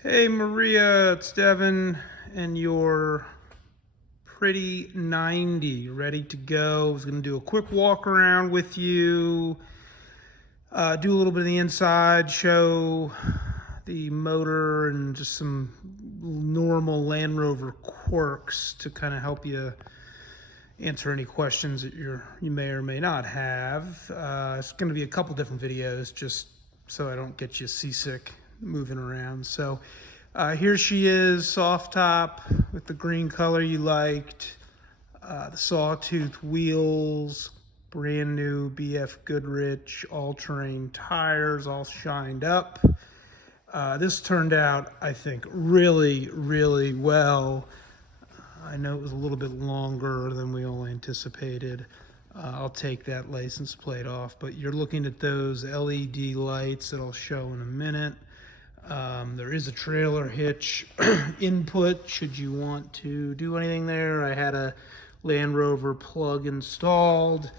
Hey Maria, it's Devin and your pretty 90 ready to go. I was going to do a quick walk around with you, do a little bit of the inside, show the motor and just some normal Land Rover quirks to kind of help you answer any questions that you may or may not have. It's going to be a couple different videos just so I don't get you seasick moving around. So here she is, soft top with the green color you liked, the sawtooth wheels, brand new BF Goodrich all-terrain tires, all shined up. This turned out, I think, really, really well. I know it was a little bit longer than we all anticipated. I'll take that license plate off, but you're looking at those LED lights that I'll show in a minute. There is a trailer hitch input should you want to do anything there. I had a Land Rover plug installed,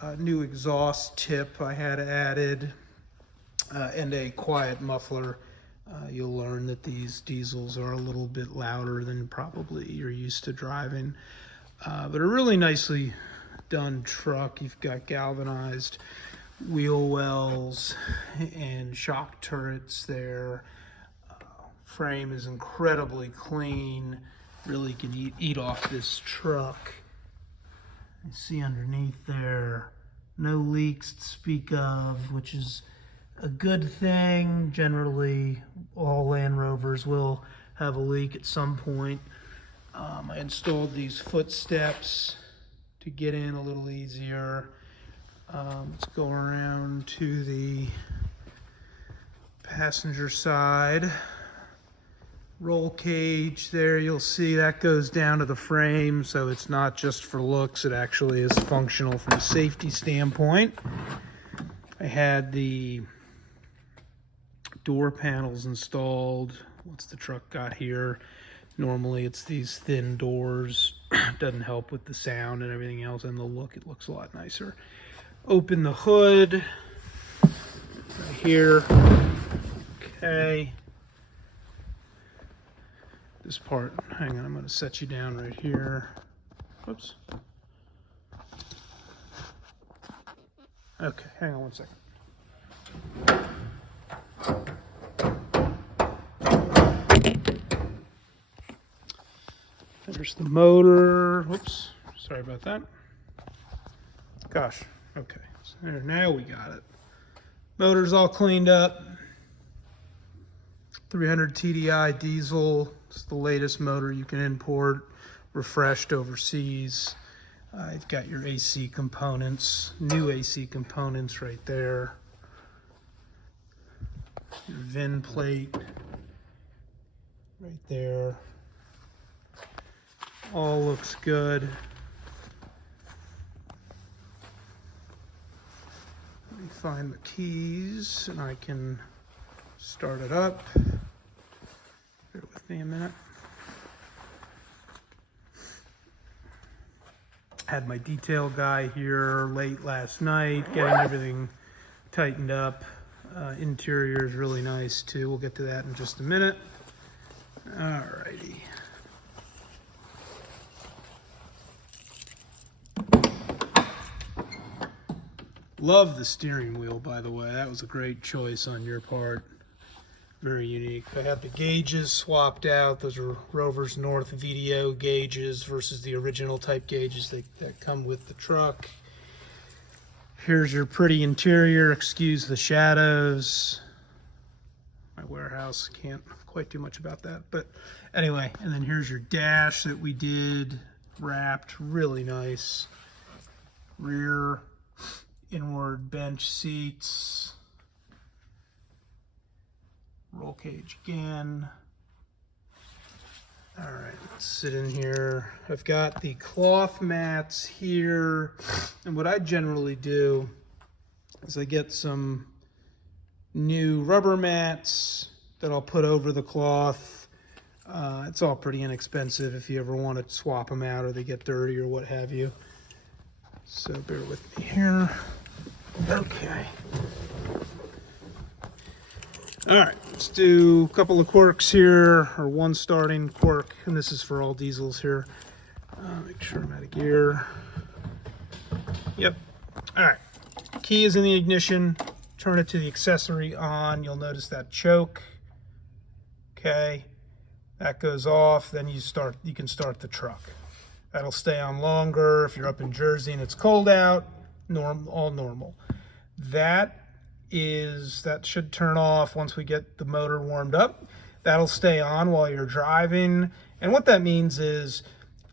a new exhaust tip I had added, and a quiet muffler. You'll learn that these diesels are a little bit louder than probably you're used to driving, but a really nicely done truck. You've got galvanized wheel wells and shock turrets there. Frame is incredibly clean. Really can eat off this truck. You see underneath there, no leaks to speak of, which is a good thing. Generally, all Land Rovers will have a leak at some point. I installed these footsteps to get in a little easier. Let's go around to the passenger side. Roll cage there, you'll see that goes down to the frame, so it's not just for looks, it actually is functional from a safety standpoint. I had the door panels installed once the truck got here. Normally it's these thin doors, doesn't help with the sound and everything else, and the look, it looks a lot nicer. Open the hood right here. Okay. This part, hang on, I'm going to set you down right here. Whoops. Okay, hang on one second. There's the motor. Whoops, sorry about that. Gosh, okay, so there, now we got it. Motor's all cleaned up. 300 TDI diesel. It's the latest motor you can import, refreshed overseas. You've got your AC components, new AC components right there. Your VIN plate right there. All looks good. Let me find the keys and I can start it up. Bear with me a minute. Had my detail guy here late last night, getting everything tightened up. Interior is really nice too. We'll get to that in just a minute. Alrighty. Love the steering wheel, by the way. That was a great choice on your part. Very unique. I have the gauges swapped out. Those are Rover's North VDO gauges versus the original type gauges that come with the truck. Here's your pretty interior. Excuse the shadows. My warehouse can't quite do much about that. But anyway, and then here's your dash that we did. Wrapped. Really nice. Rear inward bench seats. Roll cage again. All right, let's sit in here. I've got the cloth mats here, and what I generally do is I get some new rubber mats that I'll put over the cloth. It's all pretty inexpensive if you ever want to swap them out or they get dirty or what have you. So bear with me here. Okay. All right, let's do a couple of quirks here, or one starting quirk, and this is for all diesels here. Make sure I'm out of gear. Yep. All right. Key is in the ignition. Turn it to the accessory on. You'll notice that choke. Okay. That goes off. Then you can start the truck. That'll stay on longer if you're up in Jersey and it's cold out. All normal. That should turn off once we get the motor warmed up. That'll stay on while you're driving. And what that means is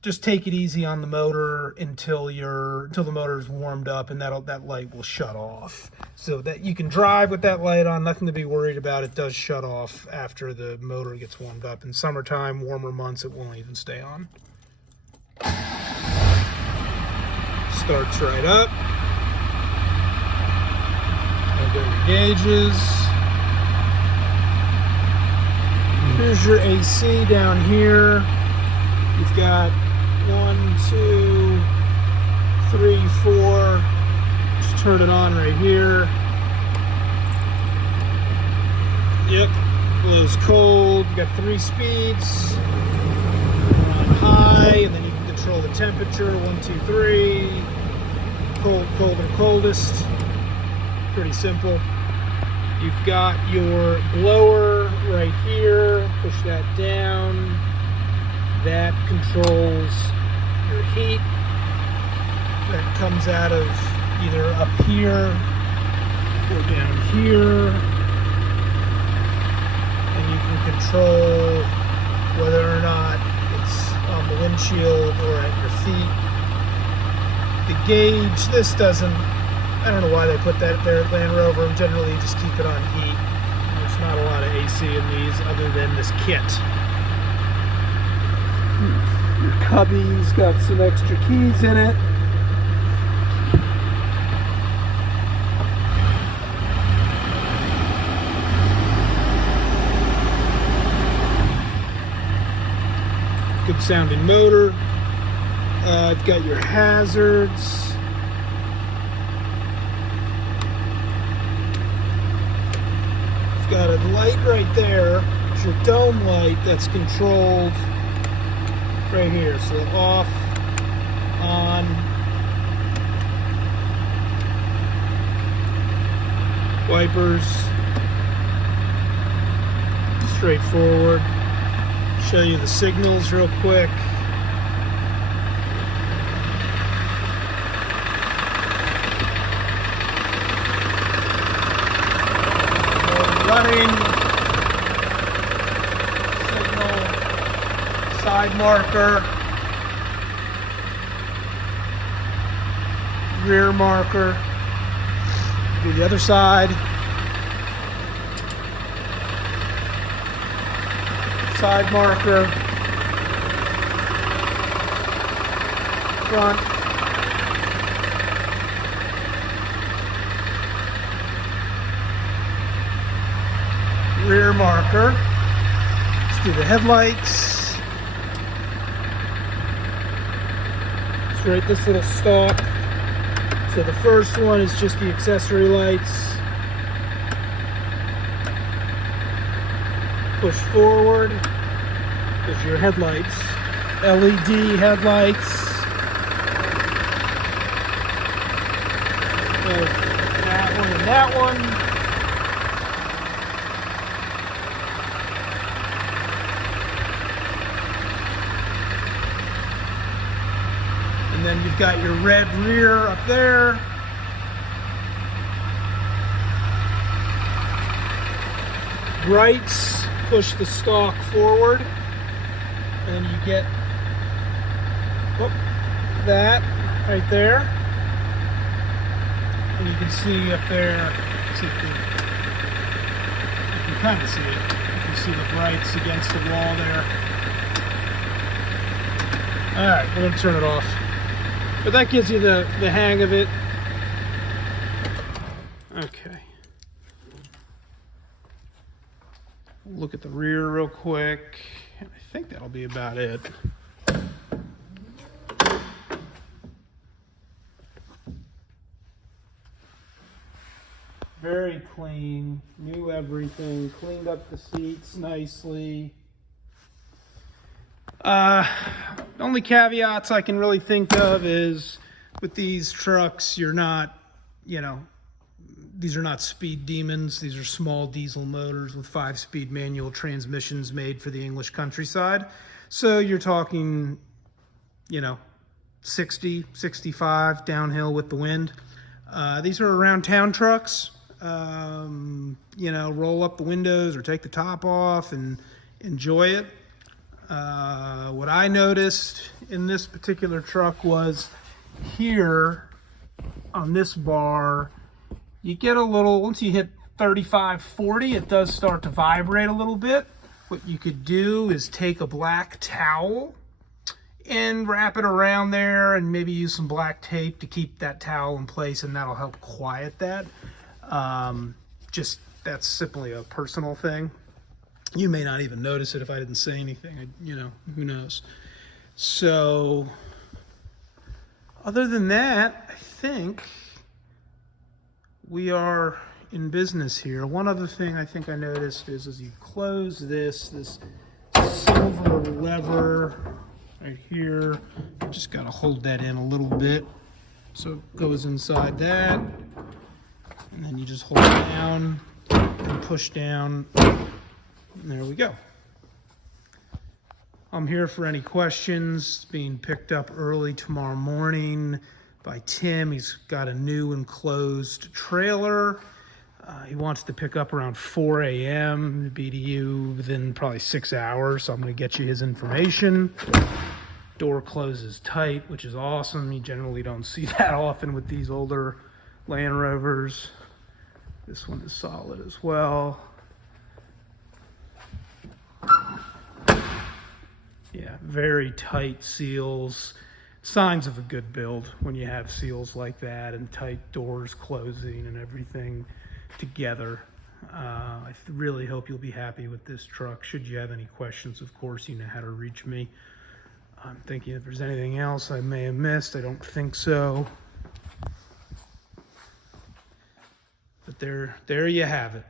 just take it easy on the motor until the motor's warmed up, and that light will shut off. So that you can drive with that light on, nothing to be worried about. It does shut off after the motor gets warmed up. In summertime, warmer months, it won't even stay on. Starts right up. I'll go to gauges. Here's your AC down here. You've got 1, 2, 3, 4. Just turn it on right here. Yep, blows cold. You got 3 speeds. On high, and then you can control the temperature. 1, 2, 3. Cold, colder, coldest. Pretty simple. You've got your blower right here. Push that down. That controls your heat that comes out of either up here or down here. And you can control whether or not it's on the windshield or at your feet. The gauge, I don't know why they put that there at Land Rover. Generally, you just keep it on heat. There's not a lot of AC in these other than this kit. Your cubby's got some extra keys in it. Good sounding motor. I've got your hazards. It's got a light right there. It's your dome light that's controlled right here. So off, on, wipers, straightforward. Show you the signals real quick. Running, signal, side marker, rear marker. Do the other side. Side marker, front, rear marker. Let's do the headlights. Let's write this little stalk. So the first one is just the accessory lights. Push forward. There's your headlights. LED headlights. That one and that one. And then you've got your red rear up there. Brights. Push the stalk forward, and you get that right there. And you can see up there, you can kind of see it. You can see the brights against the wall there. All right, we're gonna turn it off. But that gives you the hang of it. Okay. Look at the rear real quick. I think that'll be about it. Very clean, new everything, cleaned up the seats nicely. Only caveats I can really think of is with these trucks, you're not, these are not speed demons. These are small diesel motors with 5-speed manual transmissions made for the English countryside. So you're talking, 60, 65 downhill with the wind. These are around town trucks. Roll up the windows or take the top off and enjoy it. What I noticed in this particular truck was here on this bar, you get a little, once you hit 35, 40, it does start to vibrate a little bit. What you could do is take a black towel and wrap it around there and maybe use some black tape to keep that towel in place, and that'll help quiet that. That's simply a personal thing. You may not even notice it if I didn't say anything, who knows. So other than that, I think we are in business here. One other thing I think I noticed is as you close this silver lever right here, you just got to hold that in a little bit so it goes inside that, and then you just hold it down and push down, and there we go. I'm here for any questions. It's being picked up early tomorrow morning by Tim. He's got a new enclosed trailer. He wants to pick up around 4 a.m. to be to you within probably 6 hours. So I'm going to get you his information. Door closes tight, which is awesome. You generally don't see that often with these older Land Rovers. This one is solid as well. Yeah, very tight seals. Signs of a good build when you have seals like that and tight doors closing and everything together. I really hope you'll be happy with this truck. Should you have any questions, of course, you know how to reach me. I'm thinking if there's anything else I may have missed. I don't think so. But there you have it.